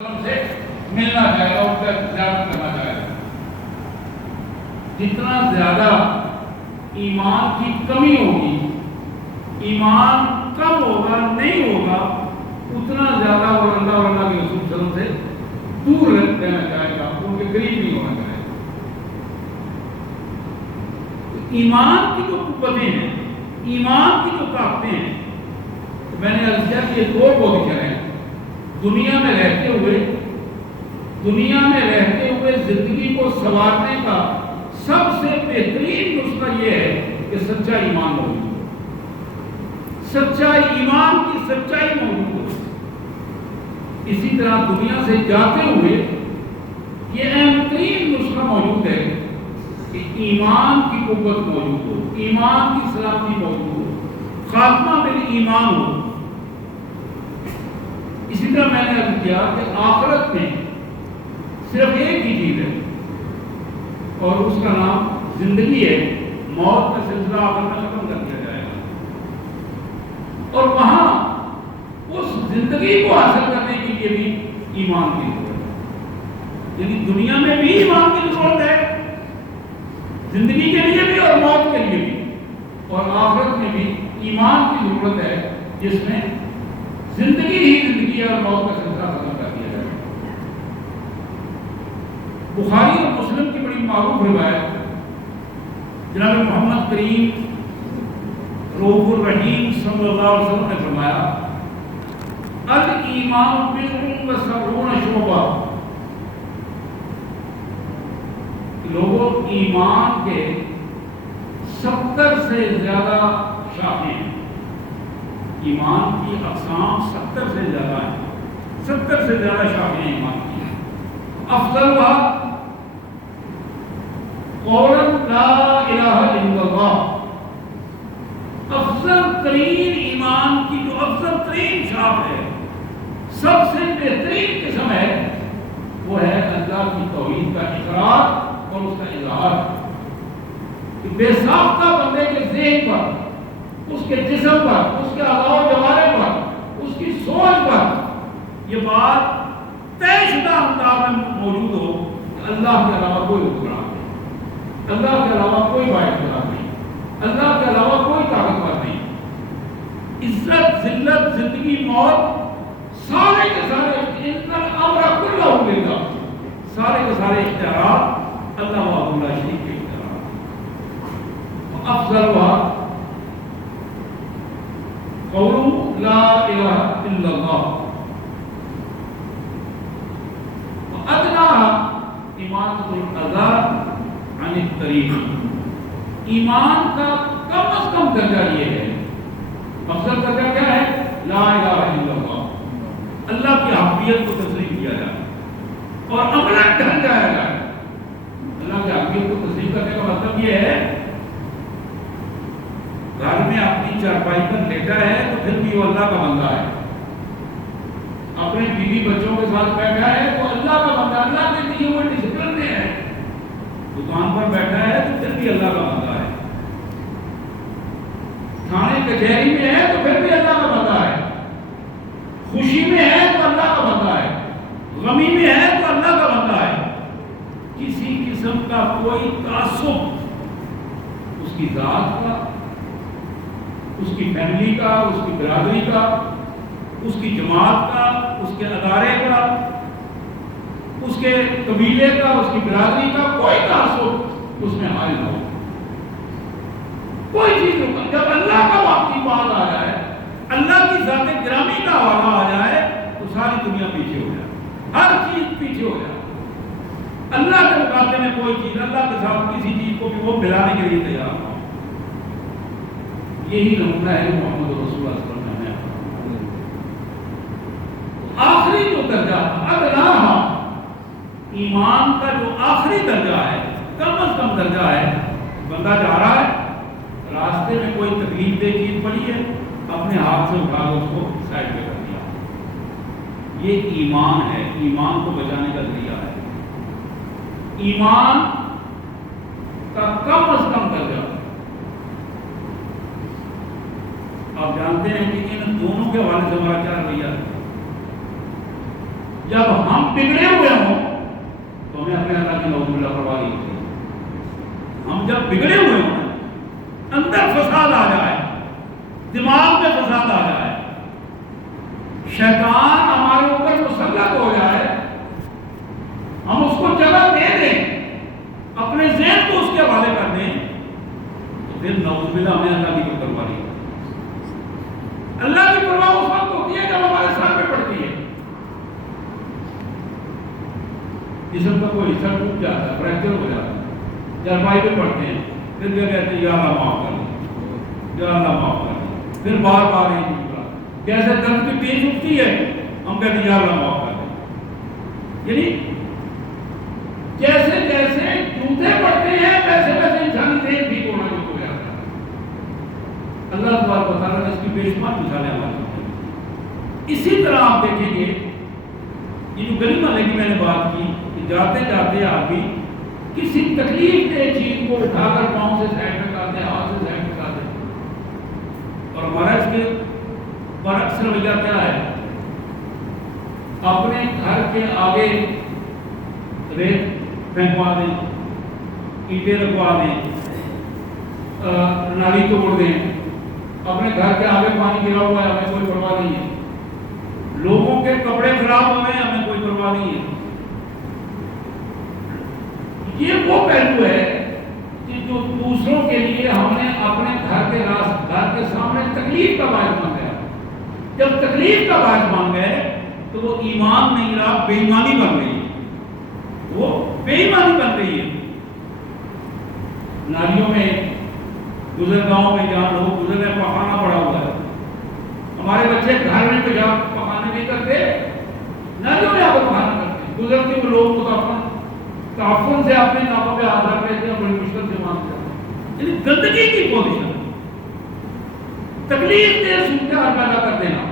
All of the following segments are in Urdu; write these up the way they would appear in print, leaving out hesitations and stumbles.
سے ملنا چاہے گا، اس کا زیارت کرنا چاہے گا۔ جتنا زیادہ ایمان کی کمی ہوگی، ایمان کم ہوگا، نہیں ہوگا، اتنا زیادہ وہ اللہ اور اللہ کے رسول صلی اللہ علیہ وسلم سے دور رہنا چاہے گا، ان کے قریب نہیں ہونا چاہے گا۔ ایمان کی جو قوتیں ہیں، ایمان کی جو طاقتیں ہیں، میں نے عرض کیا کہ یہ دو پوزیشن ہیں۔ دنیا میں رہتے ہوئے زندگی کو سنوارنے کا سب سے بہترین نسخہ یہ ہے کہ سچا ایمان موجود ہو، سچا ایمان کی سچائی موجود ہو۔ اسی طرح دنیا سے جاتے ہوئے یہ اہم ترین نسخہ موجود ہے کہ ایمان کی قوت موجود ہو، ایمان کی سلامتی موجود ہو، خاتمہ بالایمان ہو۔ اسی طرح میں نے عرض کیا کہ آخرت میں صرف ایک ہی چیز ہے اور اس کا نام زندگی ہے۔ موت کا سلسلہ آخر میں ختم کر دیا جائے گا، اور وہاں اس زندگی کو حاصل کرنے کے لیے بھی ایمان کی ضرورت ہے۔ یعنی دنیا میں بھی ایمان کی ضرورت ہے، زندگی کے لیے بھی اور موت کے لیے بھی، اور آخرت میں بھی ایمان کی ضرورت ہے جس میں زندگی ہی زندگی اور موت کا سلسلہ ختم کر دیا جائے۔ بخاری اور مسلم کی بڑی معروف روایت، جناب محمد کریم رؤوف الرحیم صلی اللہ علیہ وسلم نے فرمایا، الایمان بضع و سبعون شعبہ، لوگوں ایمان کے 70 سے زیادہ شاخیں ہیں۔ ایمان کی اقسام 70 سے زیادہ ہیں، 70 سے زیادہ شاخیں ہیں ایمان کی۔ افضلها قولا لا الہ الا اللہ، افضل ترین ایمان کی جو افضل ترین شاخ ہے، سب سے بہترین قسم ہے، وہ ہے اللہ کی توحید کا اقرار اور اس کا اظہار۔ کہ بے ساختہ بندے کے ذہن پر، اس کے جسم پر، اس کے اعضاء و جوارح پر، اس کی سوچ پر یہ بات طے شدہ انداز میں موجود ہو کہ اللہ کے علاوہ کوئی حکمران نہیں، اللہ کے علاوہ کوئی واحد خدا نہیں، اللہ کے علاوہ کوئی طاقتور نہیں۔ عزت، ذلت، زندگی، موت، سارے کے سارے امر کلہ للہ، سارے کے سارے اختیارات اللہ وحدہ لا شریک کے اختیارات۔ افضلها قول لا الہ الا اللہ، وادناها اماطۃ الاذى عن الطریق، ایمان کا کم از کم درجہ یہ ہے، افضل درجہ کیا ہے؟ لا الہ الا اللہ، اللہ کی حقیقت کو تسلیم کیا جائے اور عملاً ڈھل جایا جائے۔ اللہ کی حقیقت کو تسلیم کرنے کا مطلب یہ ہے، گھر میں اپنی چارپائی پر لیٹا ہے تو پھر بھی وہ اللہ کا بندہ ہے، اپنے بیوی بچوں کے ساتھ بیٹھا ہے تو اللہ کا بندہ، اللہ کے دیے ہوئے ڈسپلن میں ہے، دکان پر بیٹھا ہے تو پھر بھی اللہ کا بندہ ہے، تھانے کچہری میں ہے تو پھر بھی اللہ کا بندہ ہے، خوشی میں ہے تو اللہ کا بندہ ہے، غمی میں ہے تو اللہ کا بندہ ہے۔ کسی قسم کا کوئی تعصب اس کی ذات کا، اس کی فیملی کا، اس کی برادری کا، اس کی جماعت کا، اس کے ادارے کا، اس کے قبیلے کا، اس کی برادری کا کوئی تعصب اس میں حائل نہ ہو، کوئی چیز نہیں۔ جب اللہ کا واقعی بات آ جائے، اللہ کی ذات گرامی کا حوالہ آ جائے تو ساری دنیا پیچھے ہو جائے، ہر چیز پیچھے ہو جائے۔ اللہ کے مقابلے میں کوئی چیز، اللہ کے ساتھ کسی چیز کو بھی وہ ملانے کے لیے تیار ہو۔ یہی نمونہ ہے محمد رسول اللہ صلی اللہ علیہ وسلم۔ آخری جو درجہ ادناہا، ایمان کا جو آخری درجہ ہے، کم از کم درجہ ہے، بندہ جا رہا ہے، راستے میں کوئی تکلیف دہ چیز پڑی ہے، اپنے ہاتھ سے اٹھا کر اس کو سائڈ پہ کر دیا، یہ ایمان ہے، ایمان کو بچانے کا ذریعہ ہے۔ ایمان کا کم از کم درجہ، آپ جانتے ہیں کہ ان دونوں کے حوالے سے ہمارا کیا رویہ ہے؟ جب ہم بگڑے ہوئے ہوں تو ہمیں اپنے اللہ کی نعوذ باللہ پرواہ نہیں ہوتی. ہم جب بگڑے ہوئے ہوں اندر فساد آ جائے, دماغ میں فساد آ جائے, شیطان ہمارے اوپر مسلط ہو جائے, ہم اس کو جگہ دے دیں, اپنے ذہن کو اس کے حوالے کر دیں, تو پھر نعوذ باللہ ہمیں اللہ کی کوئی پرواہ نہیں. اللہ کی پرواہ اس وقت ہوتی ہے جب ہمارے سر پہ پڑتی ہے. جسم کا کوئی حصہ ٹوٹ جاتا ہے, فریکچر ہو جاتا ہے, چرپائی پہ پڑتے ہیں, پھر کیا کہتے ہیں یا اللہ معاف کر دیں, یا اللہ معاف کر دیں, پھر بار بار یہ ٹوٹا, جیسے درد کی پیش اٹھتی ہے ہم کہتے ہیں یا اللہ معاف کر دیں. یعنی جیسے جیسے جوتے پڑتے ہیں ویسے ویسے انسانی ذہن ٹھیک ہونا جو ہو جاتا ہے. اللہ تبارک و تعالیٰ نے اس کی بے شمار مثالیں ہماری. اسی طرح آپ دیکھیں گے یہ جو گلی محلے کی میں نے بات کی کہ جاتے جاتے آدمی کسی تکلیف دہ چیز کو اٹھا کر پاؤں سے سائڈ میں کرتے ہیں, ہاتھ سے سائڈ میں کرتے ہیں, اور ہمارا اس کے برعکس رویہ کیا ہے؟ اپنے گھر کے آگے ریت پھینکوا دیں, اینٹیں رکھوا دیں, نالی توڑ دیں, اپنے گھر کے آگے پانی گرا ہوا ہے ہمیں کوئی پرواہ نہیں ہے, لوگوں کے کپڑے خراب ہوئے ہیں ہمیں کوئی پرواہ نہیں ہے. یہ وہ پہلو ہے کہ جو دوسروں کے لیے ہم نے اپنے گھر کے سامنے تکلیف کا باعث بن گیا. جب تکلیف کا باعث بن گئے تو وہ ایمان نہیں رہا, بے ایمانی بن گئی, وہ بے ایمانی بن گئی ہے. نالیوں میں گزرگاہوں میں جہاں لوگ گزر رہے پخانا پڑا ہوا ہے, ہمارے بچے گھر میں پیشاب پخانے نہیں کرتے, نالیوں میں آپ پخانا کرتے, گزرتے ہوئے لوگ کو تعفن سے اپنے ناپوں پہ ہاتھ رکھ رہے تھے اور بڑی مشکل سے مانتے ہیں. یعنی گندگی کی پوزیشن, تکلیف دہ صورتحال پیدا کر دینا.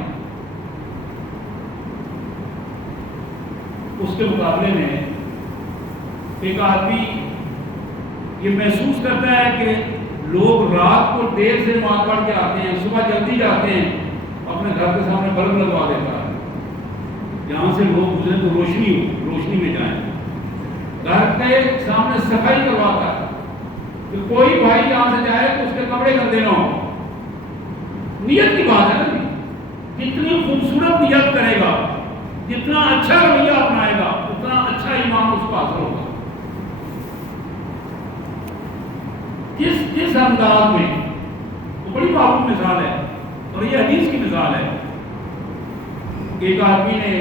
اس کے مقابلے میں ایک آدمی یہ محسوس کرتا ہے کہ لوگ رات کو دیر سے نماز پڑھ کے آتے ہیں, صبح جلدی جاتے ہیں, اپنے گھر کے سامنے بلب لگوا دیتا ہے, یہاں سے لوگ گزرے تو روشنی میں جائیں. گھر کے سامنے صفائی کرواتا ہے کہ کوئی بھائی یہاں سے جائے تو اس کے کپڑے گندے نہ ہوں. نیت کی بات ہے نا, جتنی خوبصورت نیت کرے گا, جتنا اچھا رویہ اپنائے گا, اتنا اچھا ایمان اس کو حاصل ہوگا. جس انداز میں, وہ بڑی معروف مثال ہے اور یہ حدیث کی مثال ہے. ایک آدمی نے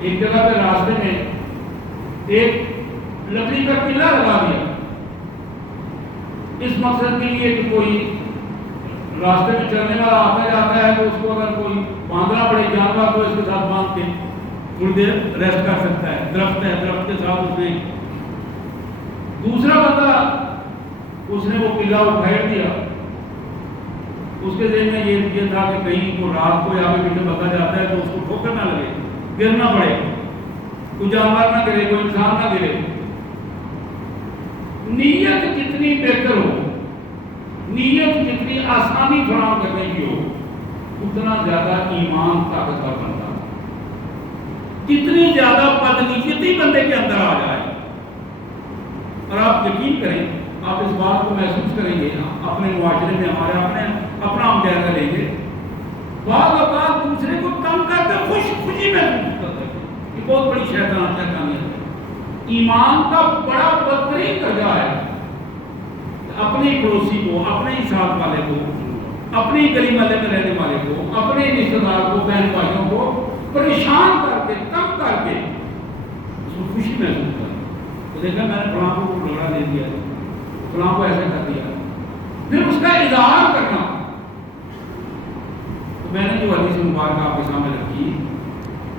ایک جگہ پہ راستے میں ایک لکڑی کا قلعہ لگا دیا اس مقصد کے لیے کہ کوئی راستے میں چلنے والا آتا جاتا ہے تو اس کو اگر کوئی باندھنا پڑے جانور کو اس کے ساتھ باندھ کے تھوڑی دیر ریسٹ کر سکتا ہے. درخت ہے, درخت کے ساتھ اس نے دوسرا بندہ اس نے وہ قلعہ اٹھا دیا. اس کے ذہن میں یہ تھا کہ کہیں کو رات کو آگے پیچھے بتا جاتا ہے تو اس کو ٹھوکر نہ لگے, گرنا پڑے, کوئی جانور نہ گرے, کوئی انسان نہ گرے. نیت جتنی بہتر ہو, نیت جتنی آسانی فراہم کرنے کی ہو, اتنا زیادہ ایمان طاقتور بنتا ہے. جتنی زیادہ بدنیتی بندے کے اندر آ جائے, اور آپ یقین کریں, آپ اس بات کو محسوس کریں گے اپنے معاشرے میں, اپنا ہم جائزہ لیں گے, بعض اوقات دوسرے کو تنگ کر کے خوشی محسوس کرتے ہیں. یہ بہت بڑی شیطانی ہے. ایمان کا بڑا بدترین درجہ ہے اپنے پڑوسی کو, اپنے ساتھ والے کو, اپنی گلی محلے میں رہنے والے کو, اپنے رشتے دار کو, بہن بھائیوں کو پریشان کر کے, تنگ کر کے اس کو خوشی محسوس کر. تو دیکھا میں نے فلاں کو جھگڑا دے دیا, فلاں کو ایسا کر دیا, پھر اس کا اظہار کرنا. تو میں نے جو حدیث مبارکہ آپ کے سامنے رکھی,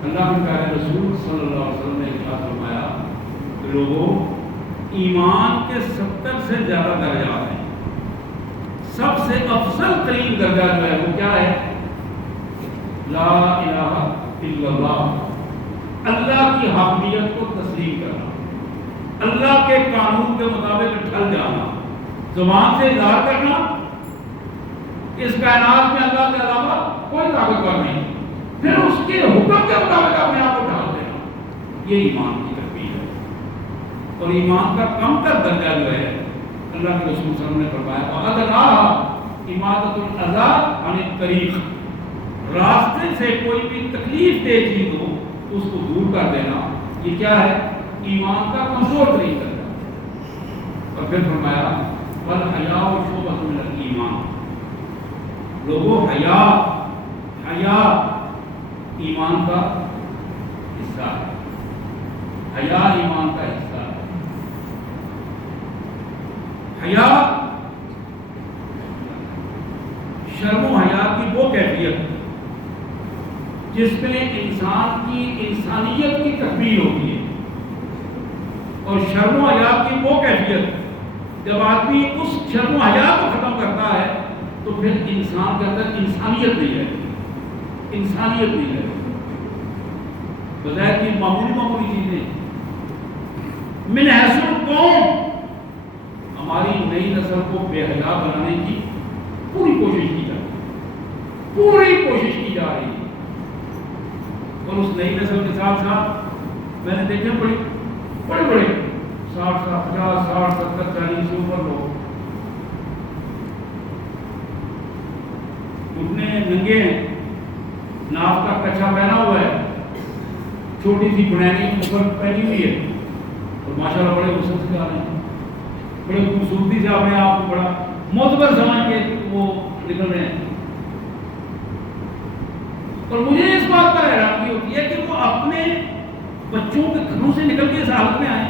اللہ کے پیارے رسول صلی اللہ علیہ وسلم نے ارشاد فرمایا کہ لوگوں, ایمان کے 70 سے زیادہ درجات ہیں. سب سے افضل ترین درجہ جو ہے وہ کیا ہے؟ لا الہ الا اللہ, اللہ کی حاکمیت کو تسلیم کرنا, اللہ کے قانون کے مطابق ڈھل جانا, زبان سے اظہار کرنا اس کائنات میں اللہ کے علاوہ کوئی طاقتور نہیں, پھر اس کے حکم کے مطابق اپنے آپ کو ڈھال دینا. یہ ایمان کی تکمیل ہے. اور ایمان کا کم تر درجہ جو ہے اللہ کے رسول صلی اللہ علیہ وسلم نے فرمایا وَأَدْنَاهَا إِمَاطَةُ الْأَذَىٰ عَنِ الطَّرِيقِ، راستے سے کوئی بھی تکلیف دہ چیز ہو اس کو دور کر دینا، یہ کیا ہے؟ ایمان کا کمزور ترین درجہ. اور پھر فرمایا وَالْحَيَاءُ شُعْبَةٌ مِنَ الْإِيمَانِ، لوگوں حیا ایمان کا حصہ ہے. حیا ایمان کا حصہ ہے. حیا شرم و حیا کی وہ کیفیت جس میں انسان کی انسانیت کی تکمیل ہوتی ہے، اور شرم و حیا کی وہ کیفیت جب آدمی اس شرم و حیا کو ختم کرتا ہے تو پھر انسان کے اندر انسانیت نہیں رہتی. انسانیت نہیں رہتی. بظاہر کی معمولی چیزیں من حیث القوم، ہماری نئی نسل کو بے حیا بنانے کی پوری کوشش کی جا رہی ہے، پوری کوشش کی جا رہی ہے. اور اس نئی نسل کے ساتھ ساتھ میں نے دیکھے بڑے 60 50 60 70 40 سے اوپر لوگ اٹھنے ننگے ہیں، ناف کا کچھا پہنا ہوا ہے، چھوٹی سی بنینی اوپر پہنی ہوئی ہے، اور ماشاءاللہ بڑے حسن سے جا رہے ہیں، بڑے خوبصورتی سے اپنے آپ کو بڑا معتبر سمجھ کے وہ نکل رہے ہیں. اور مجھے اس بات پر حیرانگی ہوتی ہے کہ وہ اپنے بچوں کے گھروں سے نکل کے اس حالت میں آئے.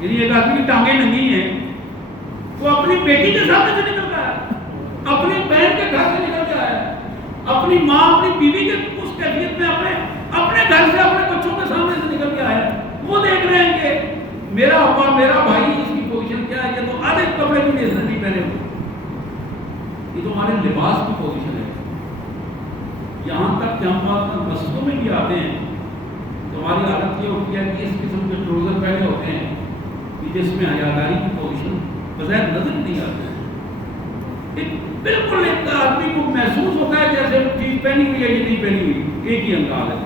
یعنی ایک آدمی کی ٹانگیں ننگی ہیں، وہ اپنی بیٹی کے سامنے سے نکل گیا، اپنی بہن کے گھر سے نکل گیا ہے، اپنی ماں اپنی بیوی کے اس کیفیت میں اپنے گھر سے اپنے بچوں کے سامنے سے نکل کے آیا. وہ دیکھ رہے ہیں کہ میرا ابا میرا بھائی اس کی پوزیشن کیا ہے. یہ تو آدھے کپڑے بھی نہیں پہنے ہوئے، یہ تو ہمارے لباس کی پوزیشن ہے. یہاں تک کہ ہم مسجدوں میں بھی آتے ہیں تو ہماری حالت یہ ہوتی ہے کہ اس قسم کے ٹروزر پہنے ہوتے ہیں کہ جس میں حیاداری کی پوزیشن بظاہر نظر نہیں آتی. بالکل ایک آدمی کو محسوس ہوتا ہے جیسے وہ چیز پہنی ہوئی ہے یا نہیں پہنی ہوئی، ایک ہی انداز ہے.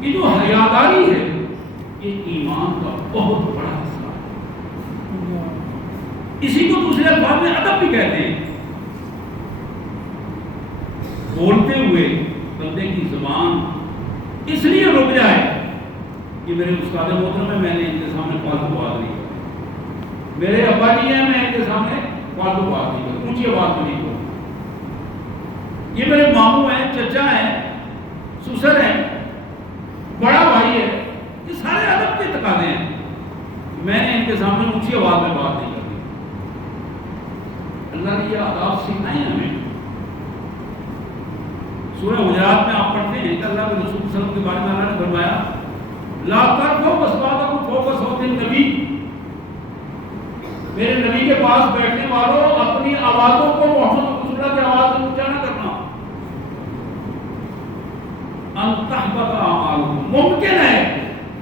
یہ جو حیاداری ہے یہ ایمان کا بہت بڑا حصہ ہے. اسی کو دوسرے الفاظ میں ادب بھی کہتے ہیں. بولتے ہوئے بندے کی زبان اس لیے رک جائے کہ میرے استاد محترم ہے، میں نے ان کے سامنے فالتو بات نہیں کی، میرے ابا جی ہیں، میں ان کے سامنے فالتو بات نہیں کروں، اونچی آواز میں نہیں کروں، یہ میرے ماموں ہیں، چچا ہیں، سسر ہیں، بڑا بھائی ہے، یہ سارے ادب کے تقاضے ہیں. میں نے ان کے سامنے اونچی آواز میں بات نہیں کرنی. اللہ نے یہ آداب سکھائے ہیں ہمیں. سورہ حجرات میں آپ پڑھتے ہیں کہ اللہ کے رسول صلی اللہ علیہ وسلم کے بارے میں اللہ نے فرمایا لا ترفعوا اصواتکم فوق صوت النبی، میرے نبی کے پاس بیٹھنے والوں اپنی آوازوں کو محمد رسول اللہ کی آواز سے اونچا نہ کرنا. ان تحبط اعمالکم، ممکن ہے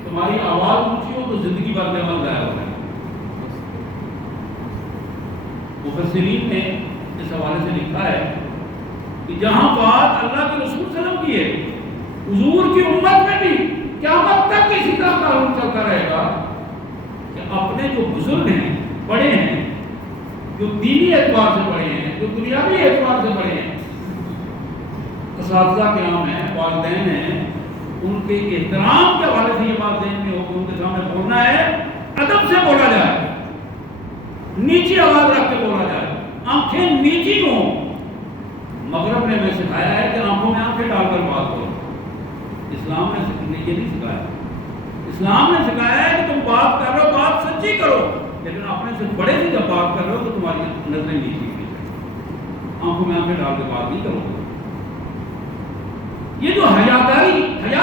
تمہاری آواز اونچی ہو تو زندگی بھر کے عمل ضائع ہو جائے. مفسرین نے اس حوالے سے لکھا ہے کہ جہاں بات اللہ کے رسول صلی اللہ علیہ وسلم کی ہے، حضور کی امت میں بھی قیامت تک اسی طرح قانون چلتا رہے گا کہ اپنے جو بزرگ ہیں، بڑے ہیں، جو دینی اعتبار سے بڑے ہیں، جو دنیاوی اعتبار سے بڑے ہیں، اساتذہ کرام ہیں، والدین ہیں، ان کے احترام کے حوالے سے یہ بات ذہن میں ہو کہ ان کے سامنے بولنا ہے، ادب سے بولا جائے، نیچی آواز رکھ کے بولا جائے، آنکھیں نیچی ہوں. مغرب نے ہمیں سکھایا ہے کہ آنکھوں میں آنکھیں ڈال کر بات کرو. اسلام نے یہ نہیں سکھایا. اسلام نے سکھایا ہے کہ تم بات کر رہے ہو بات سچی کرو، لیکن اپنے سے بڑے سے جب بات کر رہے ہو تو تمہاری نظریں نیچی کی جائیں، آنکھوں میں آنکھیں ڈال کے بات نہیں کرو. یہ جو حیا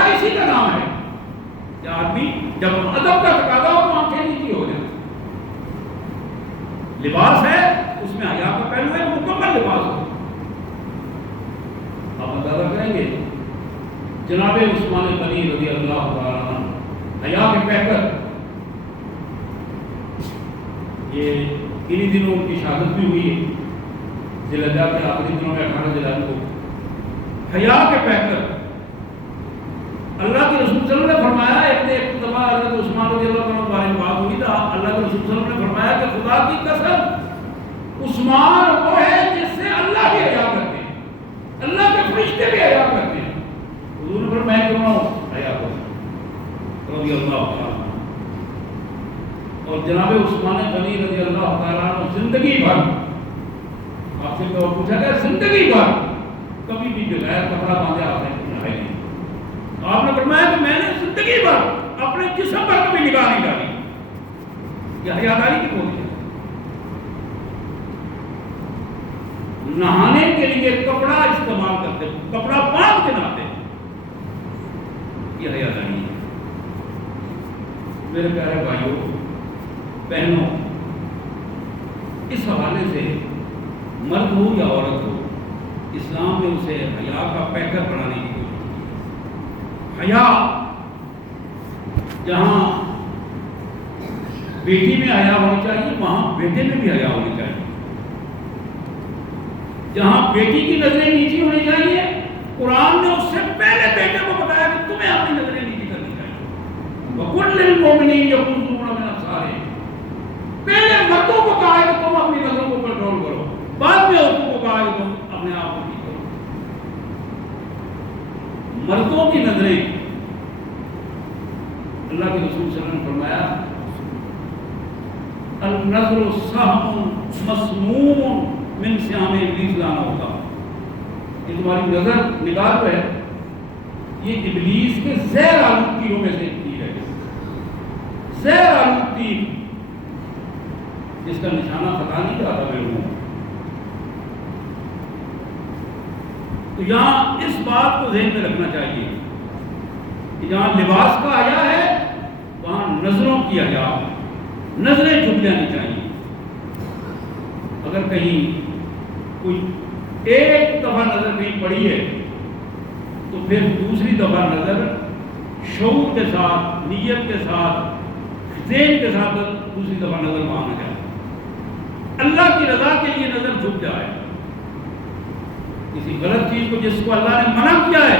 اسی کا نام ہے کہ آدمی جب ادب کا تقاضا ہو تو آنکھیں نیچی ہو جائیں. لباس ہے اس میں حیا کا پہلو ہے، مکمل لباس ہو. آپ اندازہ کریں گے جناب عثمان غنی رضی اللہ تعالیٰ عنہ حیا کے پیکر، یہ انہی دنوں ان کی شہادت بھی ہوئی ہے، ذی الحجہ کے آخری دنوں میں 18 ذی الحجہ کو. حیا کے پیکر اللہ کے رسول صلی اللہ علیہ وسلم نے فرمایا، ایک دفعہ حضرت عثمان رضی اللہ عنہ کے بارے میں بات ہوئی تھا، اللہ کے رسول صلی اللہ علیہ وسلم نے فرمایا کہ خدا کی قسم عثمان وہ ہے جس سے اللہ بھی حیا کرتے ہیں، اللہ کے فرشتے بھی حیا کرتے ہیں۔ حضور نے فرمایا میں کیوں نہ حیا کروں رضی اللہ تعالیٰ عنہ۔ اور جناب عثمان غنی رضی اللہ تعالیٰ عنہ زندگی بھر، آپ سے تو پوچھا گیا زندگی بھر کبھی بھی بغیر کپڑا باندھے آپ نے نہائے نہیں۔ آپ نے فرمایا کہ میں نے زندگی بھر اپنے جسم پر کبھی نگاہ نہیں ڈالی۔ یہ حیاداری کی بات ہے۔ نہانے کے لیے کپڑا استعمال کرتے، کپڑا باندھ کے نہاتے، یہ حیاداری ہے۔ میرے پیارے بھائیوں بہنوں، اس حوالے سے مرد ہو یا عورت ہو، اسلام نے اسے حیا کا پیکر بنانے کی کوشش کی۔ حیا جہاں بیٹی میں حیا ہونی چاہیے وہاں بیٹے میں بھی حیا ہونی چاہیے۔ جہاں بیٹی کی نظریں نیچی ہونی چاہیے، قرآن نے اس سے پہلے بیٹے کو بتایا کہ تمہیں اپنی نظریں نیچی کرنی چاہیے۔ وَقُلْ لِلْمُؤْمِنِينَ يَغُضُّوا مِنْ أَبْصَارِهِمْ، پہلے مردوں کو کہا ہے کہ تم اپنی نظروں کو کنٹرول کرو، بعد میں عورتوں کو کہا ہے کہ تم اپنے آپ کو ٹھیک کرو۔ مردوں کی نظریں، اللہ کے رسول صلی اللہ علیہ وسلم نے فرمایا النظر سہم مسموم من سہام ابلیس لانا ہوتا، یہ تمہاری نظر نگاہ جو ہے یہ ابلیس کے زہر آلود تیروں میں سے ایک تیر ہے۔ زہر آلود تیر جس کا نشانہ خطا نہیں کرتا میرے منہ۔ تو یہاں اس بات کو ذہن میں رکھنا چاہیے کہ جہاں لباس کا حیا ہے وہاں نظروں کی حیا، نظریں جھک جانی چاہیے۔ اگر کہیں کوئی ایک دفعہ نظر کہیں پڑی ہے تو پھر دوسری دفعہ نظر شعور کے ساتھ، نیت کے ساتھ، ذہن کے ساتھ دوسری دفعہ نظر ماننا چاہیے۔ اللہ کی رضا کے لیے نظر جھک جائے۔ کسی غلط چیز کو جس کو اللہ نے منع کیا ہے،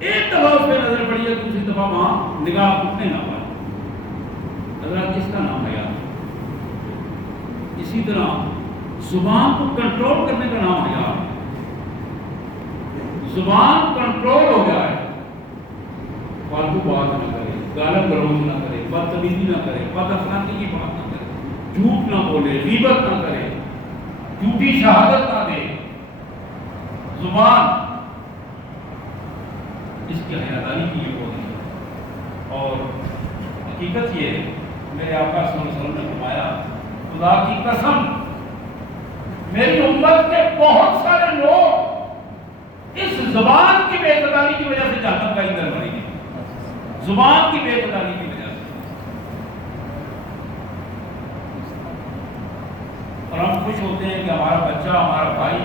ایک دفعہ اس پہ نظر پڑی ہے، دوسری دفعہ وہاں نگاہ اٹھنے نہ پائے۔ اللہ کس کا نام ہے؟ اسی طرح زبان کو کنٹرول کرنے کا نام حیا ہے۔ زبان کنٹرول ہو جائے، فالتو بات نہ کرے، گالا گلوچ نہ کرے، بدتمیزی نہ کرے، بد اخلاقی کی بات نہ کرے، جھوٹ نہ بولے، غیبت نہ کرے، جھوٹی شہادت نہ دے۔ زبان اس کی حیاداری کی یہ ہوتی ہے۔ اور حقیقت یہ ہے، میرے آقا صلی اللہ علیہ وسلم نے فرمایا خدا کی قسم میری امت کے بہت سارے لوگ اس زبان کی بے اعتدالی کی وجہ سے جہنم کا ایندھن بنیں گے۔ زبان کی بے اعتدالی کی وجہ سے۔ اور ہم خوش ہوتے ہیں کہ ہمارا بچہ، ہمارا بھائی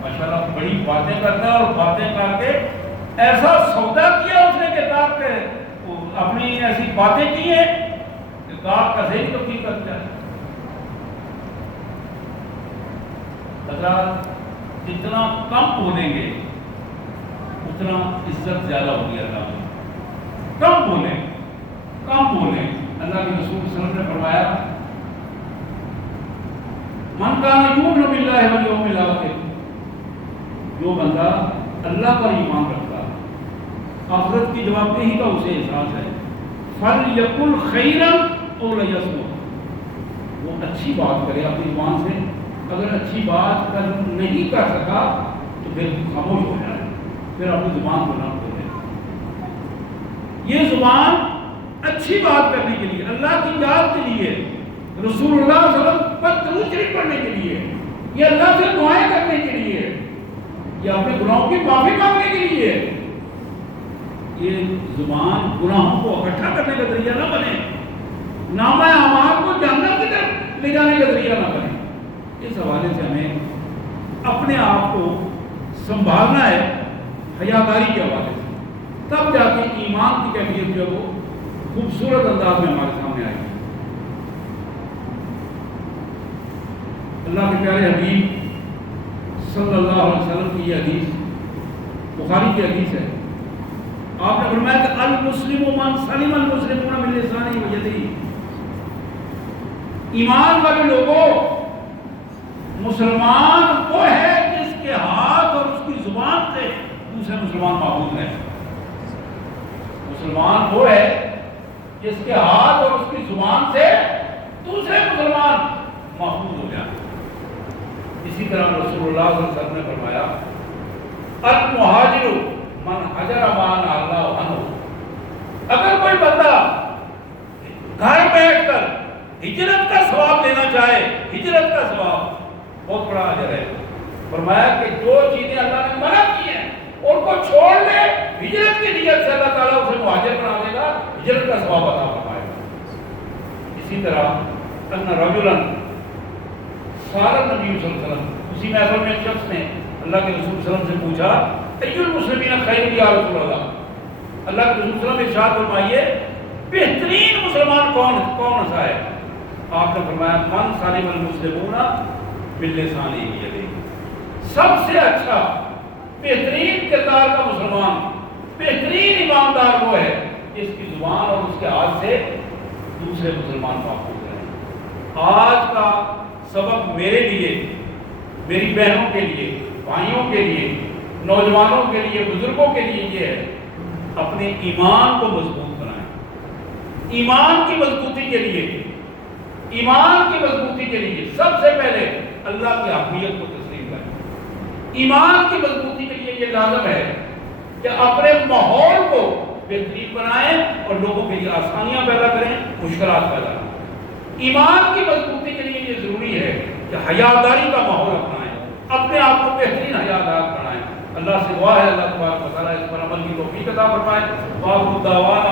ماشاءاللہ بڑی باتیں کرتا ہے، اور باتیں کر کے ایسا سودا کیا اس نے کہ داغ کے اپنی ایسی باتیں کی ہیں کہ داغ کا ذہن تو کی کرتا ہے۔ حضرات جتنا کم بولیں گے اتنا عزت زیادہ ہوگی اللہ میں۔ کم بولیں، کم بولیں۔ اللہ کے رسول صلی اللہ علیہ وسلم نے فرمایا من کان یؤمن باللہ والیوم الآخر، جو بندہ اللہ پر ایمان رکھتا ہے، آخرت کی جوابدہی کا اسے احساس ہے، فلیقل خیرا او لیصمت، وہ اچھی بات کرے اپنی زبان سے، اگر اچھی بات نہیں کر سکا تو پھر خاموش ہو جائے، پھر اپنی زبان کو نہ کھولے۔ یہ زبان اچھی بات کرنے کے لیے، اللہ کی یاد کے لیے، رسول اللہ صلی اللہ علیہ وسلم پر درود شریف پڑھنے کے لیے، یہ اللہ سے دعائیں کرنے کے لیے، یہ اپنے گناہوں کی معافی مانگنے کے لیے۔ یہ زبان گناہوں کو اکٹھا کرنے کا ذریعہ نہ بنے، نامہ اعمال کو جہنم کی طرف لے جانے کا ذریعہ نہ بنے۔ اس حوالے سے ہمیں اپنے آپ کو سنبھالنا ہے حیاداری کے حوالے سے، تب جا کے ایمان کی کیفیت جو ہے وہ خوبصورت انداز میں ہمارے سامنے آئے گی۔ اللہ کے پیارے حبیب صلی اللہ علیہ وسلم کی یہ حدیث بخاری کی حدیث ہے، فرمایا کہ المسلم من سلم المسلمون من لسانه و یده، ایمان والے لوگوں، مسلمان وہ ہے جس کے ہاتھ اور اس کی زبان سے دوسرے مسلمان محفوظ ہیں۔ مسلمان وہ ہے جس کے ہاتھ اور اس کی زبان سے دوسرے مسلمان محفوظ ہو جائیں۔ اسی طرح رسول اللہ صلی اللہ علیہ وسلم نے فرمایا المہاجر من حجر ما نہى اللہ عنہ، اگر کوئی بندہ گھر بیٹھ کر ہجرت کا ثواب لینا چاہے، ہجرت کا ثواب بہت بڑا اجر ہے، فرمایا کہ جو چیزیں اللہ نے منع کی ہیں ان کو چھوڑ لے، ہجرت کی نیت سے اللہ تعالیٰ اسے مہاجر بنا دے گا، ہجرت کا ثواب عطا فرمائے گا۔ اسی طرح ان رجلا سال نبی صلی اللہ علیہ وسلم، اسی محفل میں ایک شخص نے اللہ کے رسول صلی اللہ علیہ وسلم سے پوچھا ای المسلمین خیر یا رسول اللہ، اللہ کے رسول صلی اللہ علیہ وسلم ارشاد فرمائیے بہترین مسلمان کون سا ہے؟ آپ نے فرمایا من سلم المسلمون من لسانه و یده، سب سے اچھا بہترین کردار کا مسلمان، بہترین ایماندار وہ ہے جس کی زبان اور اس کے ہاتھ سے دوسرے مسلمان محفوظ رہیں۔ آج کا سبق میرے لیے، میری بہنوں کے لیے، بھائیوں کے لیے، نوجوانوں کے لیے، بزرگوں کے لیے یہ ہے اپنے ایمان کو مضبوط بنائیں۔ ایمان کی مضبوطی کے لیے، ایمان کی مضبوطی کے لیے سب سے پہلے اللہ کی حاکمیت کو تسلیم کریں۔ ایمان کی مضبوطی کے لیے یہ لازم ہے کہ اپنے ماحول کو بہترین بنائیں اور لوگوں کے لیے آسانیاں پیدا کریں، مشکلات پیدا کریں۔ ایمان کی مضبوطی کے لیے یہ ضروری ہے کہ حیاداری کا ماحول اپنائیں، اپنے آپ کو بہترین حیادار بنائیں۔ اللہ سے دعا ہے اللہ تبارک و تعالیٰ اس پر عمل کی توفیق عطا فرمائے۔ وآخر دعوانا